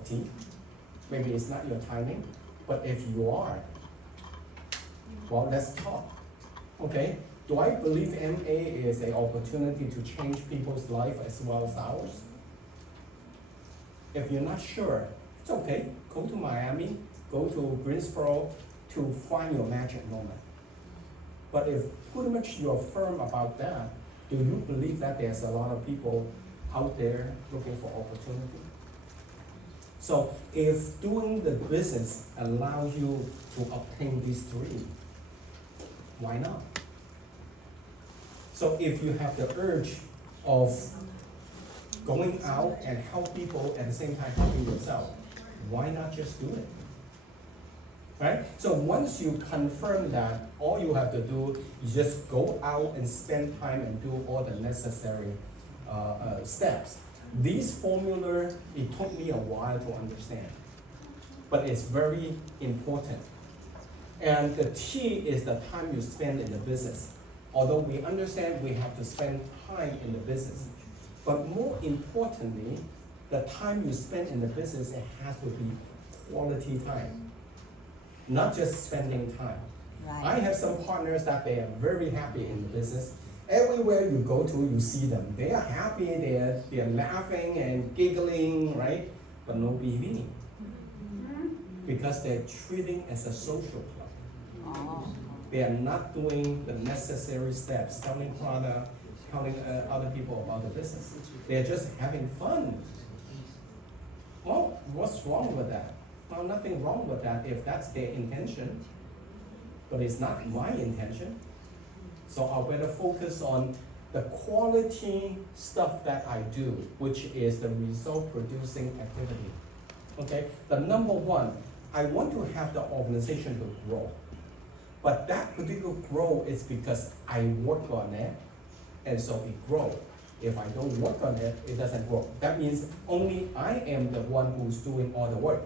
of tea. Maybe it's not your timing, but if you are, well, let's talk. Okay? Do I believe MA is an opportunity to change people's life as well as ours? If you're not sure, it's okay. Go to Miami, go to Greensboro to find your magic moment. But if pretty much you're firm about that, do you believe that there's a lot of people out there looking for opportunity? So if doing the business allows you to obtain these three, why not? So if you have the urge of going out and help people at the same time helping yourself, why not just do it? Right? So once you confirm that, all you have to do is just go out and spend time and do all the necessary steps. These formula, it took me a while to understand, but it's very important. And the T is the time you spend in the business. Although we understand we have to spend time in the business, but more importantly, the time you spend in the business, it has to be quality time, not just spending time. Right. I have some partners that they are very happy in the business. Everywhere you go to, you see them. They are happy, they're laughing and giggling, right? But no BV. Because they're treating as a social club. Oh. They are not doing the necessary steps, selling product, telling other people about the business. They're just having fun. Well, what's wrong with that? Well, nothing wrong with that if that's their intention, but it's not my intention. So I better focus on the quality stuff that I do, which is the result producing activity. Okay, the number one, I want to have the organization to grow. But that particular grow is because I work on it, and so it grows. If I don't work on it, it doesn't grow. That means only I am the one who's doing all the work.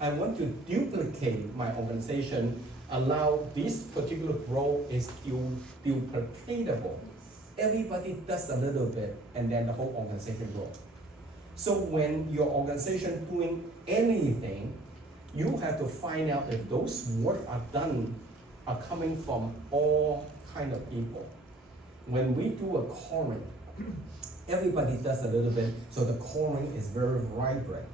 I want to duplicate my organization, allow this particular growth is duplicatable. Everybody does a little bit, and then the whole organization grows. So when your organization doing anything, you have to find out if those work are coming from all kind of people. When we do a calling, everybody does a little bit, so the calling is very vibrant.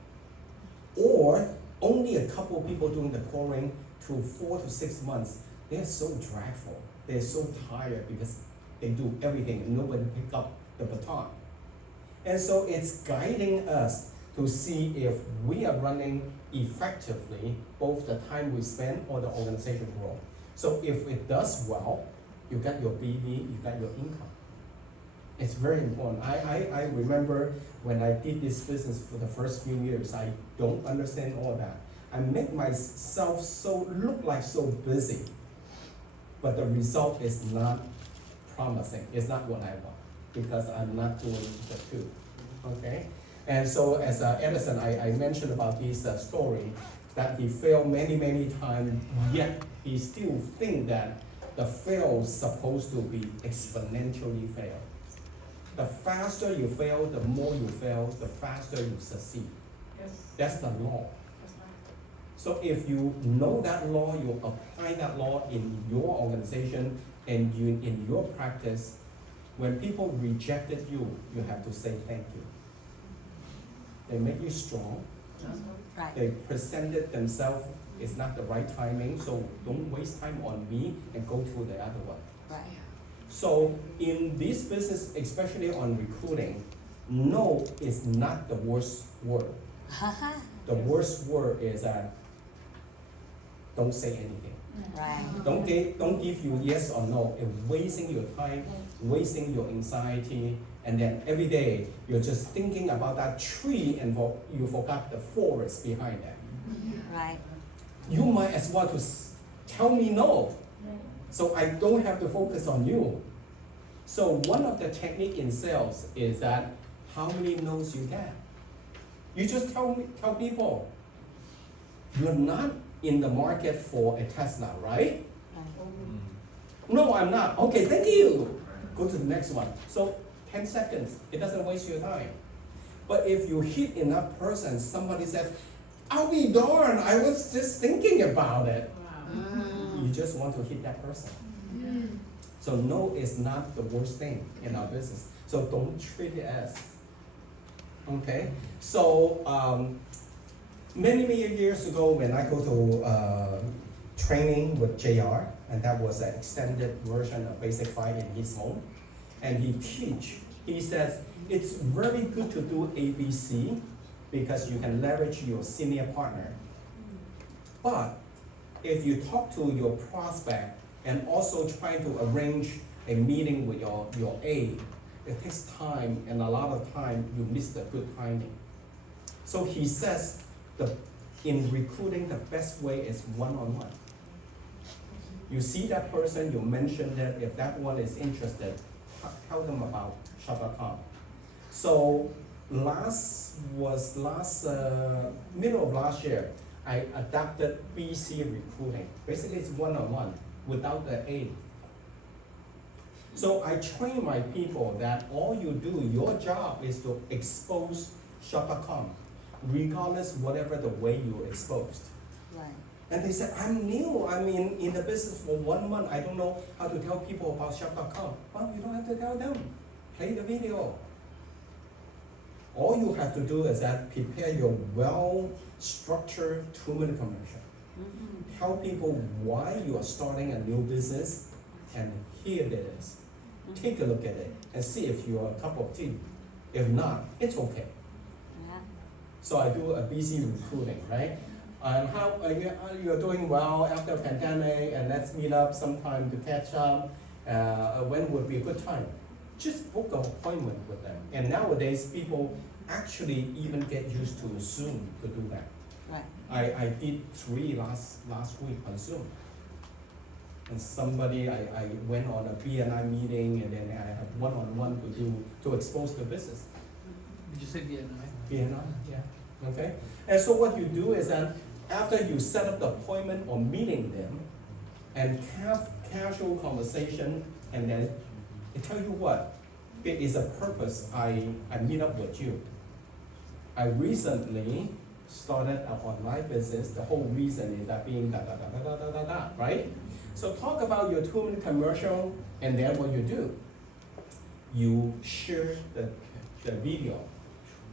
Or only a couple of people doing the calling to 4 to 6 months, they're so dragful, they're so tired because they do everything and nobody pick up the baton. And so it's guiding us to see if we are running effectively both the time we spend or the organization grow. So if it does well, you got your BV, you got your income. It's very important. I remember when I did this business for the first few years, I don't understand all that. I make myself look like so busy, but the result is not promising. It's not what I want because I'm not doing the two. Okay? And so as Edison, I mentioned about his story that he failed many, many times, yet he still think that the fail is supposed to be exponentially fail. The faster you fail, the more you fail, the faster you succeed. Yes. That's the law. That's right. So if you know that law, you apply that law in your organization and in your practice, when people rejected you, you have to say thank you. They make you strong. That's right. Right. They presented themselves, it's not the right timing, so don't waste time on me and go to the other one. Right. So in this business, especially on recruiting, no is not the worst word. The worst word is that don't say anything. Right. Don't give you yes or no. It's wasting your time, wasting your anxiety, and then every day you're just thinking about that tree and you forgot the forest behind that. Right. You might as well tell me no, so I don't have to focus on you. So one of the technique in sales is that how many no's you get. You just tell people, you're not in the market for a Tesla, right? No, I'm not. Okay, thank you. Go to the next one. So 10 seconds, it doesn't waste your time. But if you hit enough person, somebody says, I'll be darned, I was just thinking about it. Mm. You just want to hit that person. So no is not the worst thing in our business. So don't treat it as. Okay? So many years ago when I go to training with JR, and that was an extended version of Basic 5 in his home, and he says, it's very good to do ABC because you can leverage your senior partner. But if you talk to your prospect and also try to arrange a meeting with your A, it takes time, and a lot of time you miss the good timing. So he says in recruiting, the best way is one-on-one. You see that person, you mention that if that one is interested, tell them about Shop.com. So middle of last year, I adapted BC recruiting. Basically, it's one-on-one without the A. So I train my people that all you do, your job is to expose Shop.com, regardless whatever the way you exposed. Right. And they said, I'm new, I'm in the business for 1 month, I don't know how to tell people about Shop.com. Well, you don't have to tell them, play the video. All you have to do is that prepare your well-structured 2-minute commercial. Mm-hmm. Tell people why you are starting a new business, and here it is. Take a look at it and see if you're a cup of tea. If not, it's okay. Yeah. So I do a busy recruiting, right? And how you're doing well after pandemic, and let's meet up sometime to catch up. When would be a good time? Just book an appointment with them. And nowadays, people actually even get used to Zoom to do that. Right. I did 3 last week on Zoom. And somebody, I went on a BNI meeting, and then I had one-on-one to expose the business. Did you say BNI? BNI, yeah, okay. And so what you do is that after you set up the appointment or meeting them, and have casual conversation, and then I tell you what, it is a purpose I meet up with you. I recently started an online business. The whole reason is that being right? So talk about your 2-minute commercial, and then what you do, you share the video.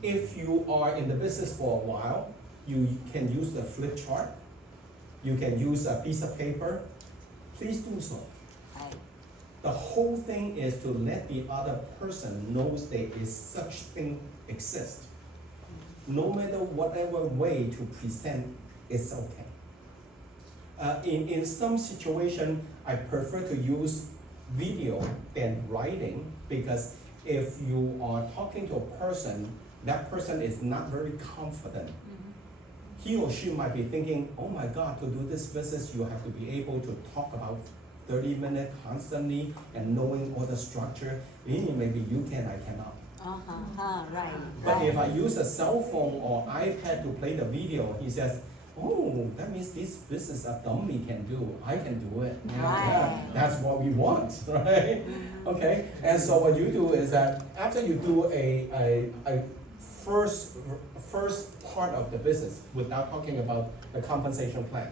If you are in the business for a while, you can use the flip chart. You can use a piece of paper. Please do so. Right. The whole thing is to let the other person knows there is such thing exist. No matter whatever way to present, it's okay. In some situation, I prefer to use video than writing, because if you are talking to a person, that person is not very confident. He or she might be thinking, oh my God, to do this business, you have to be able to talk about 30 minutes constantly and knowing all the structure. Maybe you can, I cannot. Right. But Right. if I use a cell phone or iPad to play the video, he says, oh, that means this business a dummy can do. I can do it. Right. That's what we want, right? Okay. And so what you do is that after you do a first part of the business, without talking about the compensation plan,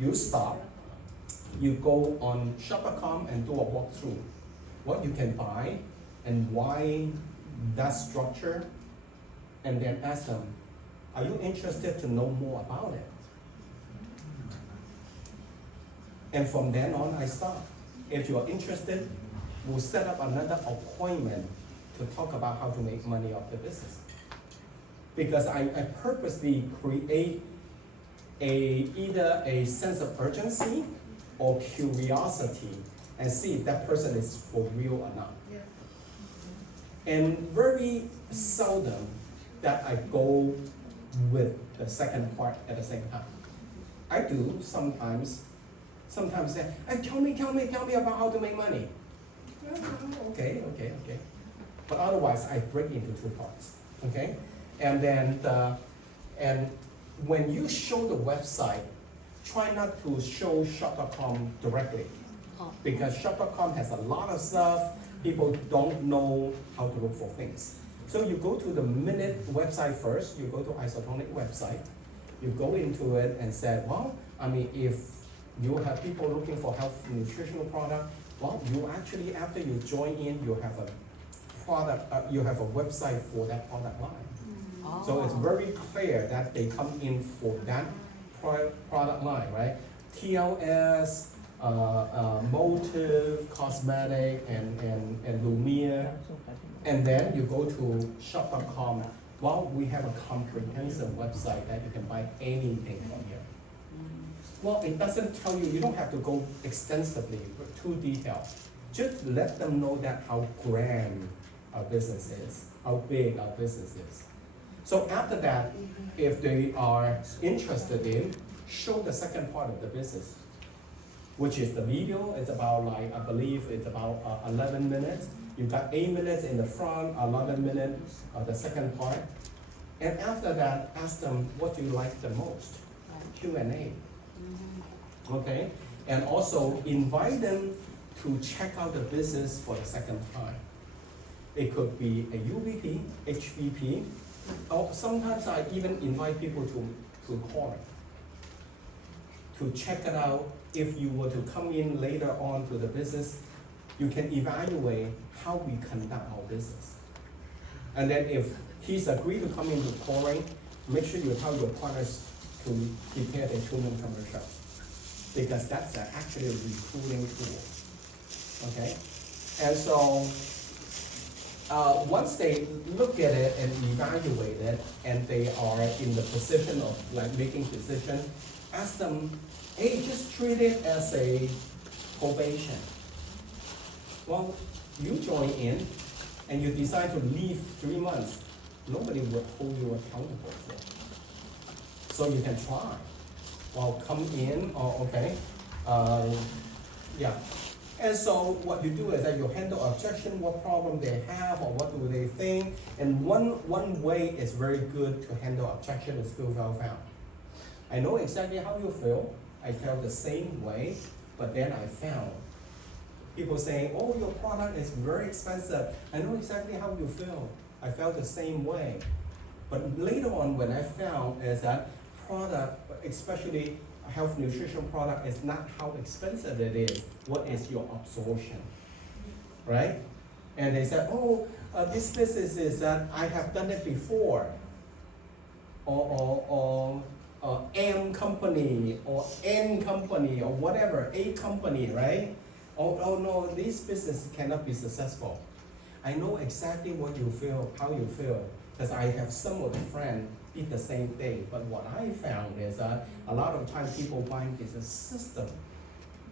you stop. You go on Shop.com and do a walkthrough. What you can buy and why that structure, and then ask them, are you interested to know more about it? And from then on, I start. If you are interested, we'll set up another appointment to talk about how to make money off the business. Because I purposely create either a sense of urgency or curiosity, and see if that person is for real or not. Yeah. And very seldom that I go with the second part at the same time. I do sometimes say, hey, tell me about how to make money. Okay. But otherwise, I break into 2 parts, okay? And then, and when you show the website, try not to show Shop.com directly, Oh. because Shop.com has a lot of stuff. People don't know how to look for things. So you go to the Minute website first, you go to Isotonic website, you go into it and say, well, I mean, if you have people looking for health nutritional product, well, you actually, after you join in, you have a product, you have a website for that product line. So it's very clear that they come in for that product line, right? TLS, Motive, Cosmetic, and Lumiere. And then you go to shop.com. Well, we have a comprehensive website that you can buy anything from here. Well, it doesn't tell you, you don't have to go extensively, too detailed. Just let them know that how grand our business is, how big our business is. So after that, if they are interested in, show the second part of the business, which is the video. It's about like, I believe it's about 11 minutes. You got 8 minutes in the front, 11 minutes, the second part. And after that, ask them what do you like the most, Q&A. Okay, and also invite them to check out the business for the second time. It could be a UVP, HVP, or sometimes I even invite people to call to check it out. If you were to come in later on to the business, you can evaluate how we conduct our business. And then if he's agreed to come into Coring, make sure you tell your partners to prepare the Truman commercial, because that's actually a recruiting tool, okay? And so, once they look at it and evaluate it, and they are in the position of like making decision, ask them, hey, just treat it as a probation. Well, you join in, and you decide to leave 3 months, nobody will hold you accountable for it. So you can try. Well, come in, or okay, yeah. And so what you do is that you handle objection, what problem they have, or what do they think. And one way is very good to handle objection is feel, found. I know exactly how you feel. I felt the same way, but then I found people saying, oh, your product is very expensive. I know exactly how you feel. I felt the same way. But later on, when I found is that product, especially a health nutrition product, is not how expensive it is. What is your absorption, right? And they said, oh, this business is that I have done it before, or M company, or N company, or whatever, A company, right? Oh no, this business cannot be successful. I know exactly what you feel, how you feel, because I have some of the friends did the same thing. But what I found is that a lot of times people find it's a system.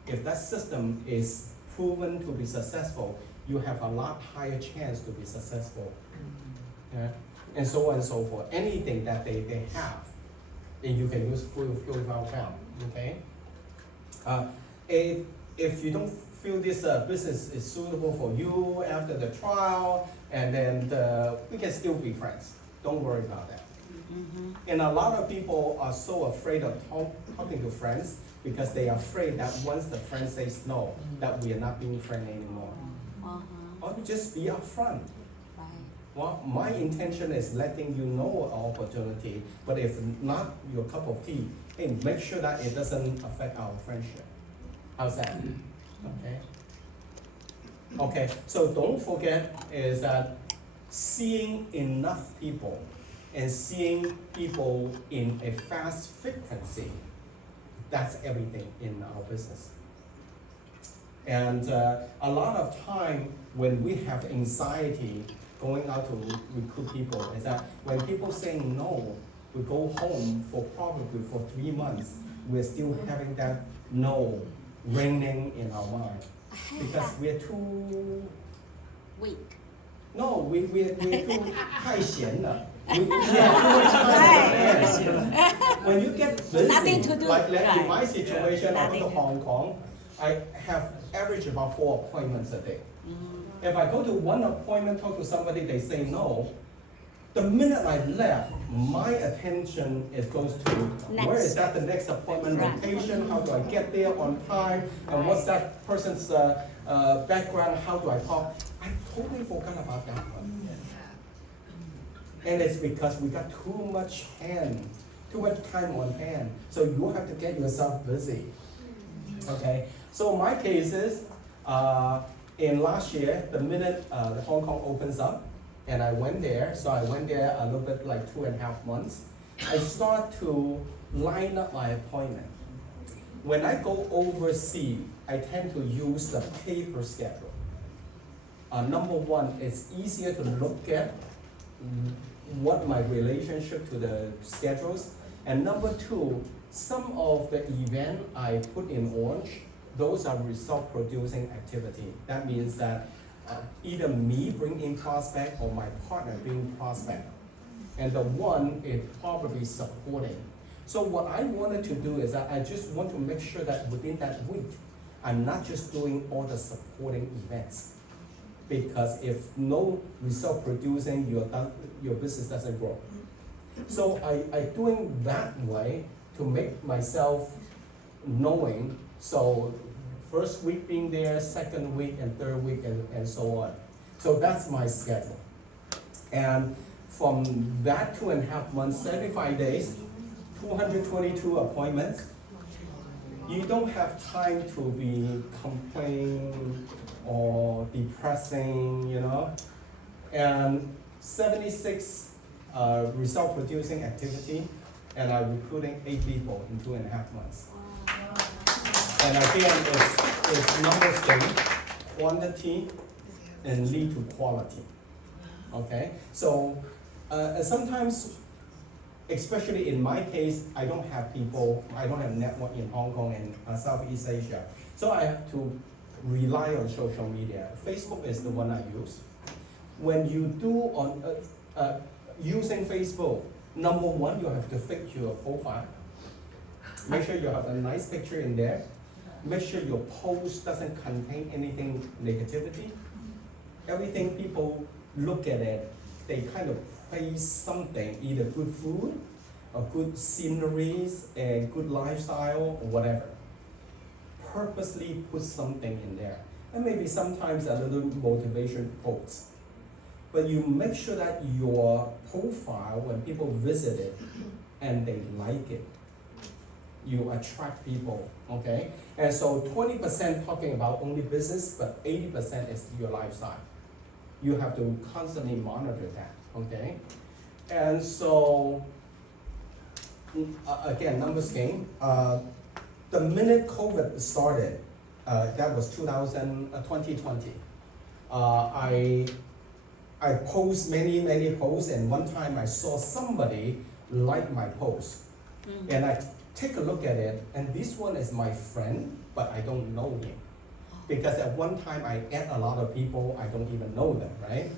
If that system is proven to be successful, you have a lot higher chance to be successful. Yeah? And so on and so forth. Anything that they have, and you can use full found, okay? If you don't feel this business is suitable for you after the trial, and then we can still be friends. Don't worry about that. And a lot of people are so afraid of talking to friends because they are afraid that once the friend says no, that we are not being friends anymore. Or just be upfront. Right. Well, my intention is letting you know our opportunity, but if not your cup of tea, hey, make sure that it doesn't affect our friendship. How's that? Okay. Okay, so don't forget is that seeing enough people and seeing people in a fast frequency, that's everything in our business. And a lot of time when we have anxiety going out to recruit people is that when people say no, we go home for probably for 3 months, we're still having that no ringing in our mind because we're too weak. No, we're too 太闲了. We have too much time on our hands. When you get busy, Nothing to do. like in my Right. situation, I go to Nothing. Hong Kong, I have average about 4 appointments a day. If I go to one appointment, talk to somebody, they say no, the minute I left, my attention goes to where is that the next appointment Right. location, how do I get there on time, and what's that person's background, how do I talk. I totally forgot about that one. And it's because we got too much time on hand. So you have to get yourself busy. Okay, so my case is, in last year, the minute the Hong Kong opens up, and I went there, so I went there a little bit like 2.5 months, I start to line up my appointment. When I go overseas, I tend to use the paper schedule. Number one, it's easier to look at what my relationship to the schedules. And number two, some of the event I put in orange, those are result producing activity. That means that either me bring in prospect or my partner bring prospect. And the one is probably supporting. So what I wanted to do is that I just want to make sure that within that week, I'm not just doing all the supporting events. Because if no result producing, your business doesn't grow. So I doing that way to make myself knowing. So first week being there, second week and third week and so on. So that's my schedule. And from that 2.5 months, 75 days, 222 appointments, you don't have time to be complaining or depressing, you know. And 76 result producing activity, and I'm recruiting 8 people in 2.5 months. And again, it's numbers game, quantity, and lead to quality. Okay, so sometimes, especially in my case, I don't have network in Hong Kong and Southeast Asia. So I have to rely on social media. Facebook is the one I use. When you do using Facebook, number one, you have to fix your profile. Make sure you have a nice picture in there. Make sure your post doesn't contain anything negativity. Everything people look at it, they kind of praise something, either good food, or good sceneries, and good lifestyle, or whatever. Purposely put something in there. And maybe sometimes a little motivation quotes. But you make sure that your profile, when people visit it, and they like it, you attract people, okay? And so 20% talking about only business, but 80% is your lifestyle. You have to constantly monitor that, okay? And so, again, numbers game. The minute COVID started, that was 2020. I post many posts, and one time I saw somebody like my post. And I take a look at it, and this one is my friend, but I don't know him. Because at one time I add a lot of people, I don't even know them, right?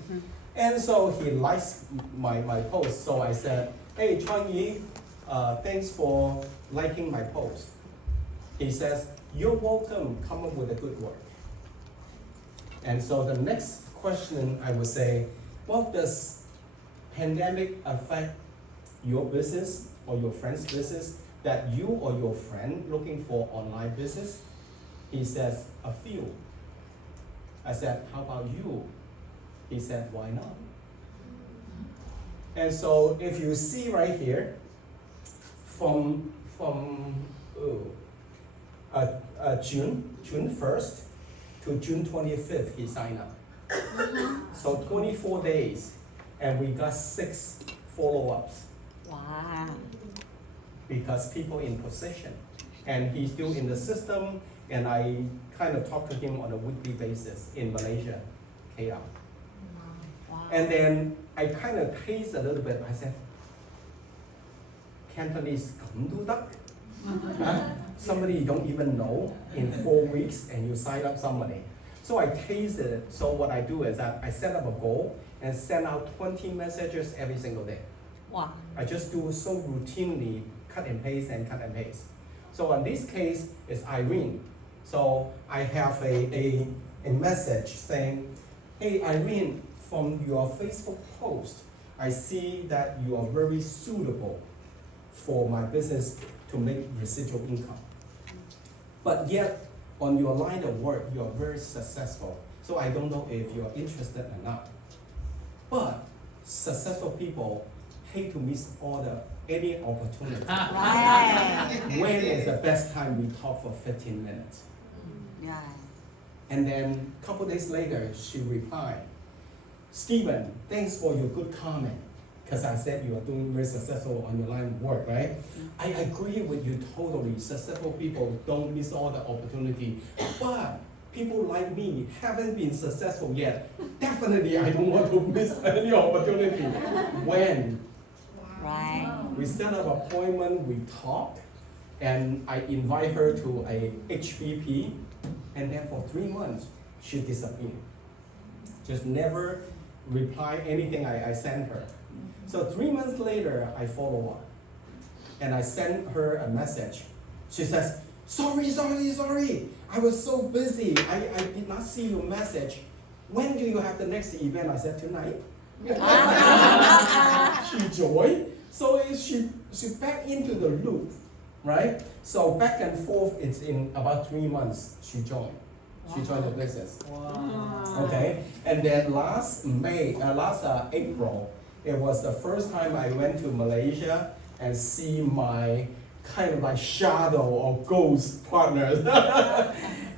And so he likes my post, so I said, hey, Chuan Yi, thanks for liking my post. He says, you're welcome, come up with a good work. And so the next question I would say, well, does pandemic affect your business or your friend's business, that you or your friend looking for online business? He says, a few. I said, how about you? He said, why not? And so if you see right here, from June 1st to June 25th, he signed up. So 24 days, and we got 6 follow-ups. Wow. Because people in position, and he's still in the system, and I kind of talk to him on a weekly basis in Malaysia, KL. Wow. And then I kind of taste a little bit. I said, Cantonese, "咁都得?" Somebody you don't even know in 4 weeks, and you sign up somebody. So I tasted it. So what I do is that I set up a goal and send out 20 messages every single day. Wow. I just do so routinely, cut and paste and cut and paste. So in this case, it's Irene. So I have a message saying, hey Irene, from your Facebook post, I see that you are very suitable for my business to make residual income. But yet, on your line of work, you are very successful. So I don't know if you're interested or not. But successful people hate to miss any opportunity. Right. When is the best time we talk for 15 minutes? Right. And then a couple days later, she replied, Stephen, thanks for your good comment. Because I said you are doing very successful on your line of work, right? I agree with you totally. Successful people don't miss all the opportunity. But people like me haven't been successful yet. Definitely, I don't want to miss any opportunity. When Right. we set up an appointment, we talk, and I invite her to a HBP, and then for 3 months, she disappeared. Just never reply anything I sent her. So 3 months later, I follow up, and I sent her a message. She says, sorry, I was so busy, I did not see your message. When do you have the next event? I said, tonight. She joined, so she back into the loop, right? So back and forth, it's in about 3 months, she joined. She joined the business. Wow. Okay, and then last April, it was the first time I went to Malaysia and see my kind of like shadow or ghost partners.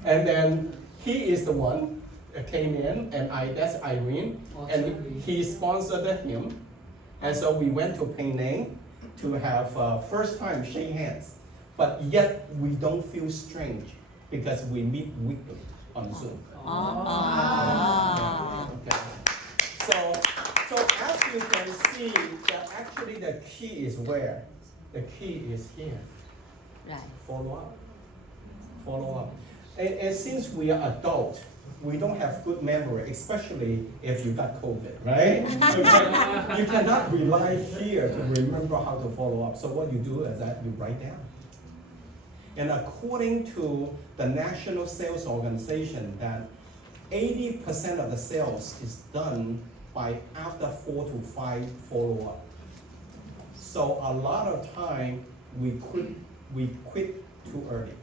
And then he is the one that came in, and that's Irene, and he sponsored him. And so we went to Penang to have first time shake hands, but yet we don't feel strange because we meet weekly on Zoom. Okay. So as you can see, that actually the key is where? The key is here. Right. Follow up. And since we are adult, we don't have good memory, especially if you got COVID, right? You cannot rely here to remember how to follow up. So what you do is that you write down. And according to the National Sales Organization, that 80% of the sales is done by after 4 to 5 follow-up. So a lot of time we quit too early.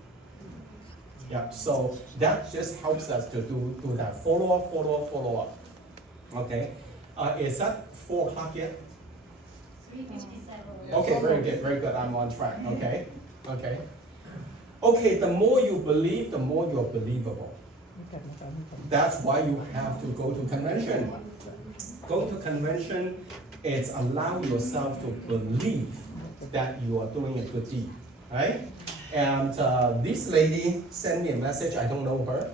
Yeah, so that just helps us to do that follow up. Okay, is that 4 o'clock yet? 3:57. Okay, very good. I'm on track. Okay. The more you believe, the more you're believable. That's why you have to go to convention. Go to convention is allow yourself to believe that you are doing a good deed, right? And this lady sent me a message. I don't know her.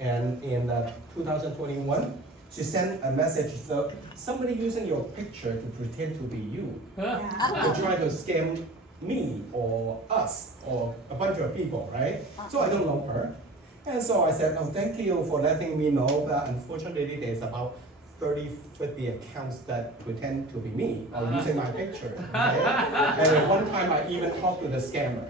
And in 2021, she sent a message. So somebody using your picture to pretend to be you, to try to scam me or us or a bunch of people, right? So I don't know her. And so I said, oh, thank you for letting me know, but unfortunately there's about 30-50 accounts that pretend to be me or using my picture. Okay? And at one time I even talked to the scammer.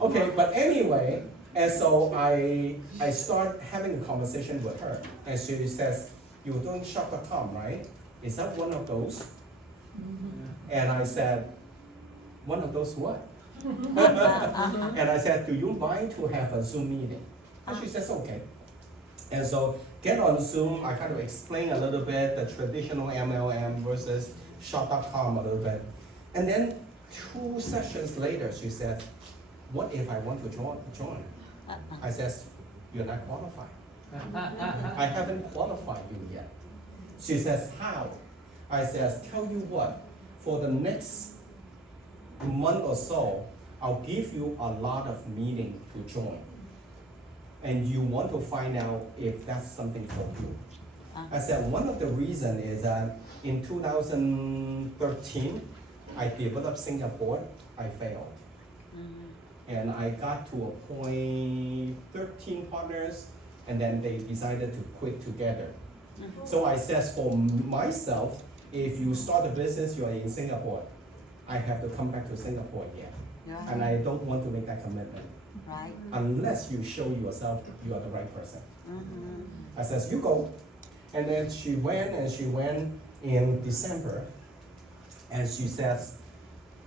Okay, but anyway, and so I start having a conversation with her, and she says, you're doing shop.com, right? Is that one of those? And I said, one of those what? And I said, do you mind to have a Zoom meeting? And she says, okay. And so get on Zoom, I kind of explain a little bit the traditional MLM versus shop.com a little bit. And then 2 sessions later, she said, what if I want to join? I says, you're not qualified. I haven't qualified you yet. She says, how? I says, tell you what, for the next month or so, I'll give you a lot of meeting to join. And you want to find out if that's something for you. I said, one of the reasons is that in 2013, I developed Singapore, I failed. And I got to a point, 13 partners, and then they decided to quit together. So I said for myself, if you start a business, you are in Singapore, I have to come back to Singapore again. And I don't want to make that commitment. Right. Unless you show yourself you are the right person. I says, you go. And then she went in December, and she says,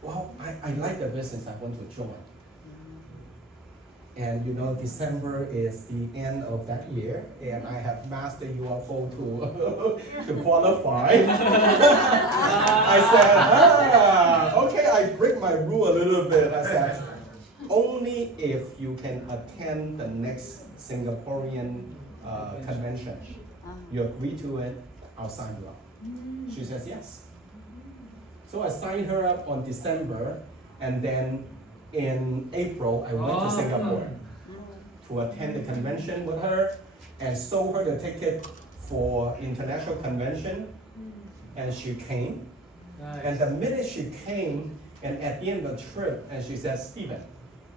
well, I like the business, I want to join. And you know, December is the end of that year, and I have mastered UFO to qualify. I said, okay, I break my rule a little bit. I said, only if you can attend the next Singaporean convention. You agree to it, I'll sign you up. She says yes. So I signed her up on December, and then in April, I went to Singapore to attend the convention with her and sold her the ticket for international convention, and she came. And the minute she came, and at the end of the trip, and she says, Stephen,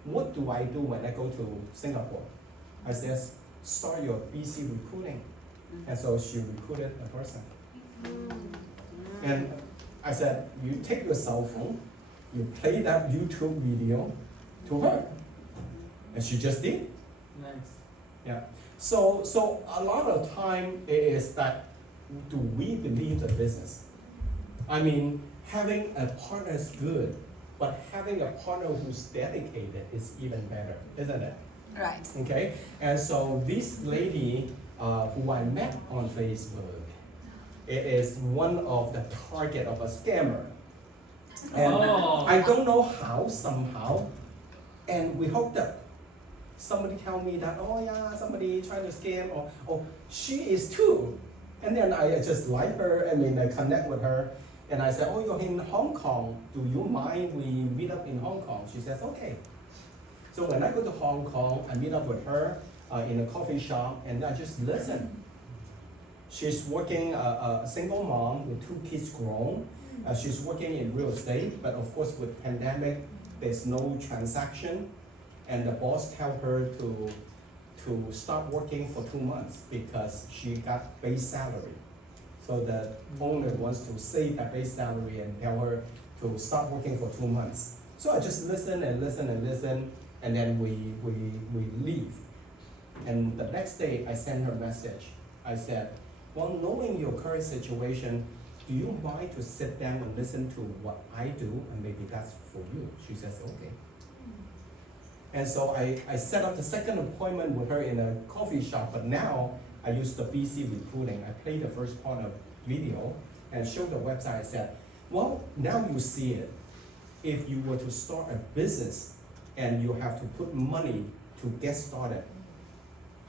what do I do when I go to Singapore? I says, start your BC recruiting. And so she recruited a person. And I said, you take your cell phone, you play that YouTube video to her. And she just did. Nice. Yeah. So a lot of time it is that, do we believe the business? I mean, having a partner is good, but having a partner who's dedicated is even better, isn't it? Right. Okay. And so this lady who I met on Facebook, it is one of the target of a scammer. And I don't know how, somehow, and we hope that somebody tell me that, oh yeah, somebody trying to scam, or oh, she is too. And then I just like her, I connect with her, and I said, oh, you're in Hong Kong, do you mind we meet up in Hong Kong? She says, okay. So when I go to Hong Kong, I meet up with her in a coffee shop, and I just listen. She's working a single mom with 2 kids grown. She's working in real estate, but of course with pandemic, there's no transaction. And the boss tell her to start working for 2 months because she got base salary. So the owner wants to save that base salary and tell her to start working for 2 months. So I just listen and listen and listen, and then we leave. And the next day I sent her a message. I said, well, knowing your current situation, do you mind to sit down and listen to what I do, and maybe that's for you? She says, okay. And so I set up the second appointment with her in a coffee shop, but now I use the BC recruiting. I played the first part of video and showed the website. I said, well, now you see it. If you were to start a business and you have to put money to get started,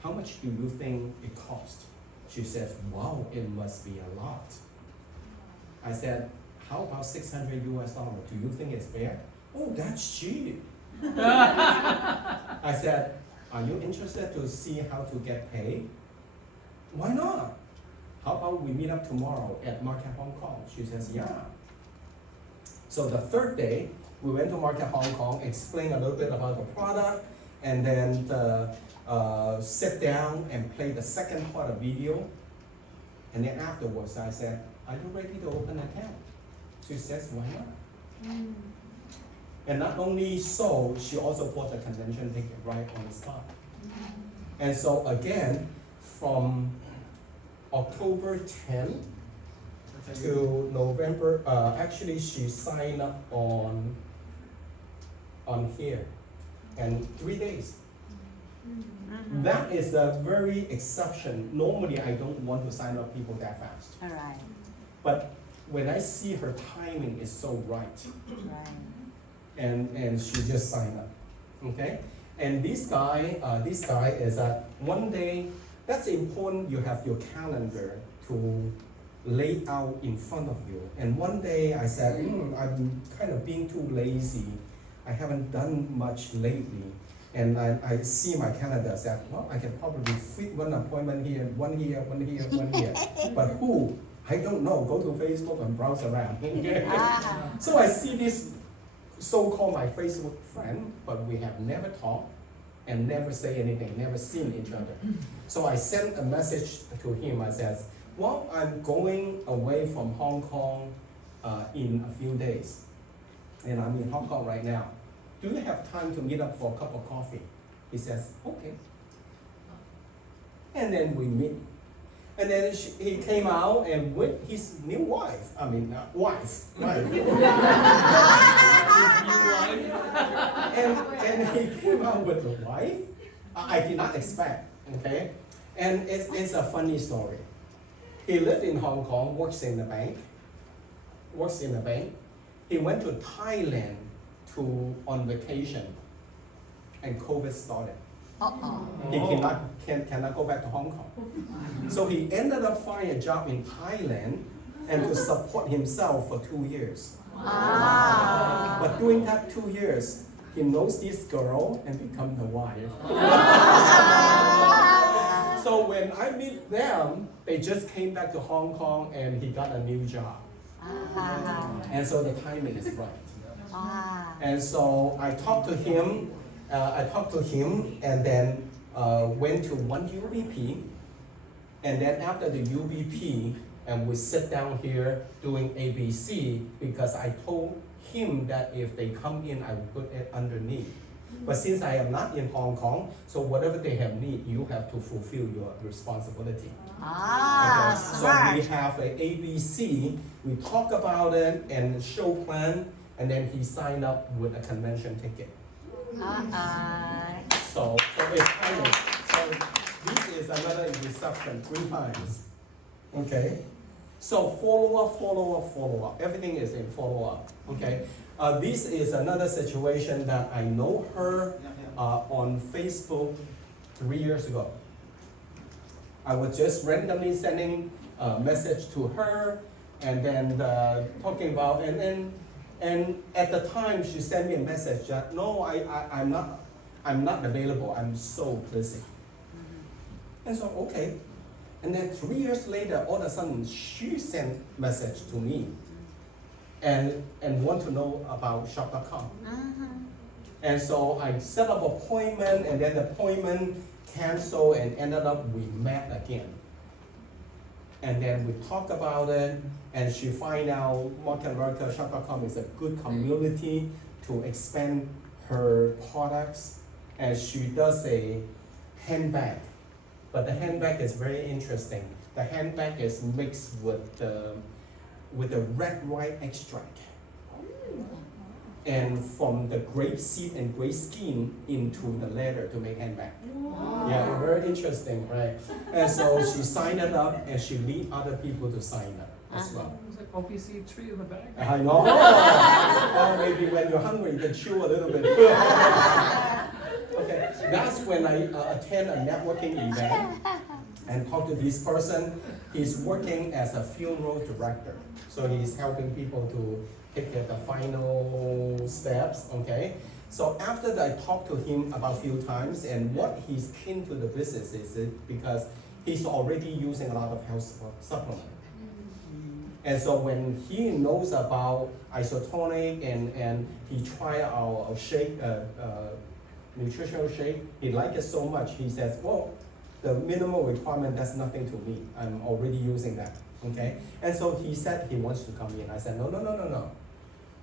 how much do you think it costs? She says, wow, it must be a lot. I said, how about $600 US? Do you think it's fair? Oh, that's cheap. I said, are you interested to see how to get paid? Why not? How about we meet up tomorrow at Market Hong Kong? She says, yeah. So the third day, we went to Market Hong Kong, explained a little bit about the product, and then sit down and play the second part of video. And then afterwards, I said, are you ready to open an account? She says, why not? And not only so, she also bought the convention ticket right on the spot. And so again, from October 10th to November, actually she signed up on here, and 3 days. That is a very exception. Normally I don't want to sign up people that fast. All right. But when I see her timing is so right, Right. and she just signed up, okay? And this guy is that one day, that's important, you have your calendar to lay out in front of you. And one day I said, I'm kind of being too lazy. I haven't done much lately. And I see my calendar, I said, well, I can probably fit one appointment here, one here, one here, one here. But who? I don't know. Go to Facebook and browse around. So I see this so-called my Facebook friend, but we have never talked and never say anything, never seen each other. So I sent a message to him. I said, well, I'm going away from Hong Kong in a few days. And I'm in Hong Kong right now. Do you have time to meet up for a cup of coffee? He says, okay. And then we meet. And then he came out and with his new wife. Wife. and he came out with the wife. I did not expect, okay? And it's a funny story. He lived in Hong Kong, works in the bank. He went to Thailand on vacation, and COVID started. Uh-oh. He cannot go back to Hong Kong. So he ended up finding a job in Thailand and to support himself for 2 years. Ah. But during that 2 years, he knows this girl and become the wife. So when I meet them, they just came back to Hong Kong and he got a new job. And so the timing is right. And so I talked to him, and then went to one UBP, and then after the UBP, and we sit down here doing ABC because I told him that if they come in, I will put it underneath. But since I am not in Hong Kong, so whatever they have need, you have to fulfill your responsibility. Okay. So we have a ABC, we talk about it and show plan, and then he signed up with a convention ticket. So it's kind of, so this is another reception 3 times. Okay? So follow up. Everything is in follow up. Okay? This is another situation that I know her on Facebook 3 years ago. I was just randomly sending a message to her and then talking about, and at the time she sent me a message that no, I'm not available, I'm so busy. And so okay. And then 3 years later, all of a sudden she sent message to me and want to know about shop.com. And so I set up appointment, and then the appointment canceled, and ended up we met again. And then we talked about it, and she find out Market America shop.com is a good community to expand her products, and she does a handbag. But the handbag is very interesting. The handbag is mixed with the red wine extract, and from the grape seed and grape skin into the leather to make handbag. Yeah, very interesting, right? And so she signed it up, and she lead other people to sign up as well. It's like OPC tree in the back. I know. Well, maybe when you're hungry, you can chew a little bit. Okay, that's when I attend a networking event and talk to this person. He's working as a funeral director, so he's helping people to take the final steps. Okay, so after that, I talked to him about a few times, and what he's keen to the business is because he's already using a lot of health supplement. And so when he knows about isotonic and he tried our shake, nutritional shake, he liked it so much, he says, well, the minimal requirement, that's nothing to me. I'm already using that, okay? And so he said he wants to come in. I said, no.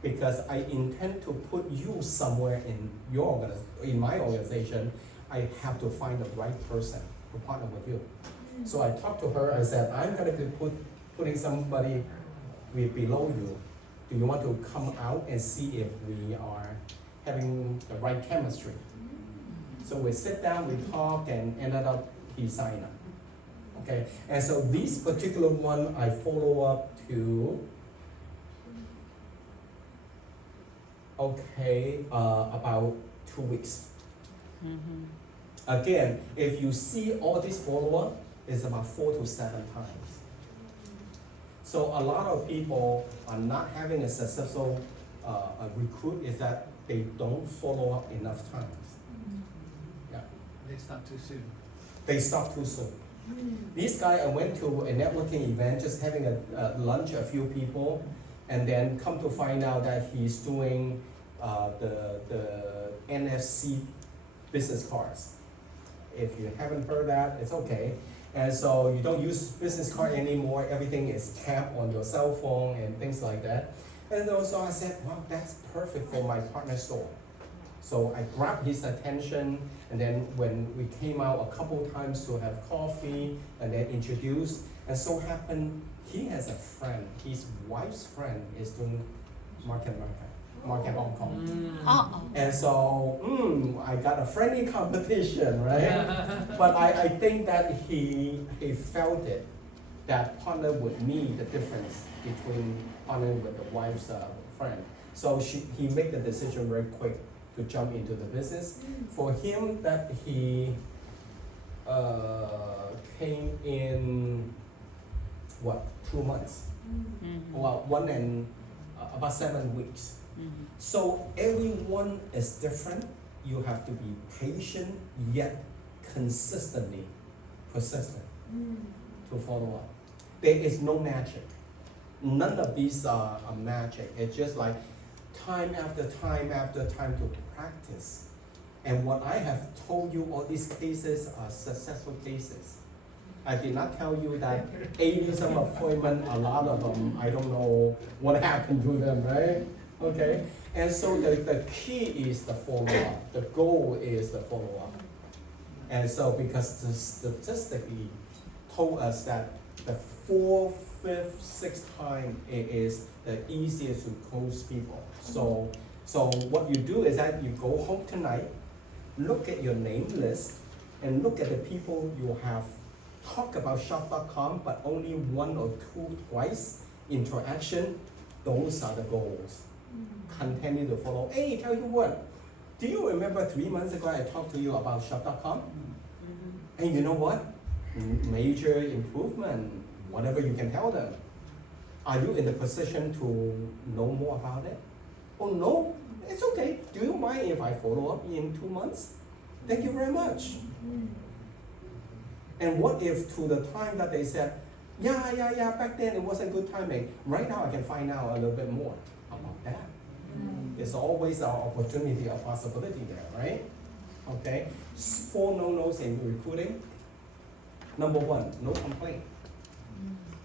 Because I intend to put you somewhere in my organization. I have to find the right person to partner with you. So I talked to her, I said, I'm gonna be putting somebody below you. Do you want to come out and see if we are having the right chemistry? So we sit down, we talk, and ended up he signed up. Okay, and so this particular one I follow up to. Okay, about 2 weeks. Again, if you see all this follow-up, it's about 4 to 7 times. So a lot of people are not having a successful recruit is that they don't follow up enough times. Yeah. They stop too soon. They stop too soon. This guy, I went to a networking event, just having a lunch, a few people, and then come to find out that he's doing the NFC business cards. If you haven't heard that, it's okay. And so you don't use business card anymore, everything is tapped on your cell phone and things like that. And so I said, wow, that's perfect for my partner store. So I grabbed his attention, and then when we came out a couple times to have coffee and then introduced, and so happened he has a friend, his wife's friend is doing Market America, Market Hong Kong. Uh-oh. And so, I got a friendly competition, right? But I think that he felt it, that partner with me, the difference between partnering with the wife's friend. So he made the decision very quick to jump into the business. For him, that he came in, 2 months? Well, about 7 weeks. So everyone is different. You have to be patient yet consistently persistent to follow up. There is no magic. None of these are magic. It's just like time after time after time to practice. And what I have told you, all these cases are successful cases. I did not tell you that 80 some appointment, a lot of them, I don't know what happened to them, right? Okay, and so the key is the follow-up. The goal is the follow-up. And so because the statistically told us that the 4th, 5th, 6th time it is the easiest to close people. So what you do is that you go home tonight, look at your name list, and look at the people you have talked about shop.com, but only 1 or 2 twice interaction. Those are the goals. Continue to follow. Hey, tell you what, do you remember 3 months ago I talked to you about shop.com? And you know what? Major improvement, whatever you can tell them. Are you in the position to know more about it? Oh no, it's okay. Do you mind if I follow up in 2 months? Thank you very much. And what if to the time that they said, yeah, back then it wasn't good timing. Right now I can find out a little bit more about that. There's always an opportunity, a possibility there, right? Okay, 4 no-nos in recruiting. Number 1, no complaint.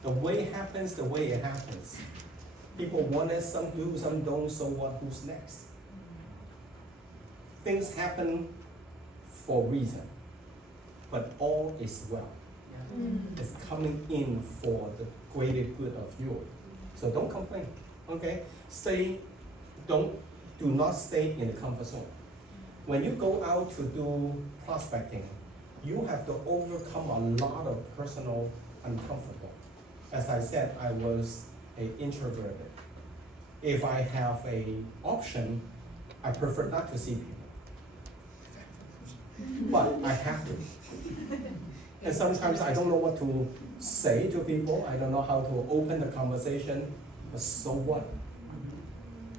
The way it happens, the way it happens. People want it, some do, some don't, so what, who's next? Things happen for a reason, but all is well. It's coming in for the greater good of you. So don't complain, okay? Do not stay in the comfort zone. When you go out to do prospecting, you have to overcome a lot of personal uncomfortable. As I said, I was an introverted. If I have an option, I prefer not to see people. But I have to. And sometimes I don't know what to say to people. I don't know how to open the conversation. But so what?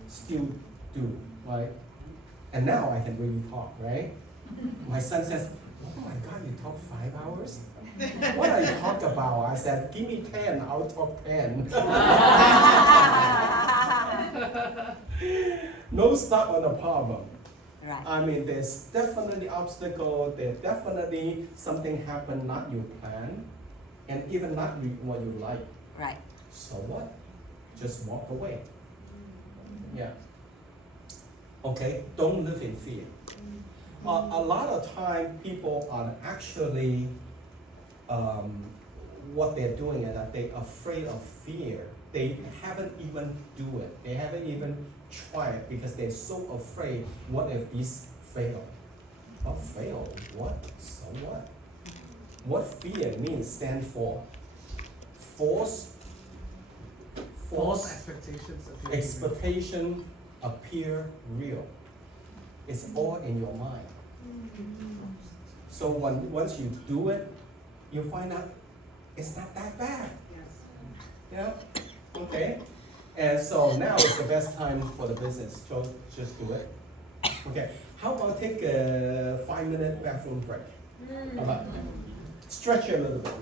Still do, right? And now I can really talk, right? My son says, oh my God, you talk 5 hours? What are you talking about? I said, give me 10, I'll talk 10. No stop on the problem. Right. I mean, there's definitely obstacle, there's definitely something happen not you plan, and even not what you like. Right. So what? Just walk away. Yeah. Okay, don't live in fear. A lot of time people are actually, what they're doing is that they're afraid of fear. They haven't even do it. They haven't even tried because they're so afraid. What if this fail? What fail? What? So what? What fear means stand for? False expectations appear. expectation appear real. It's all in your mind. So once you do it, you find out it's not that bad. Yeah. Okay. And so now is the best time for the business. So just do it. Okay. How about take a 5-minute bathroom break? How about stretch it a little bit.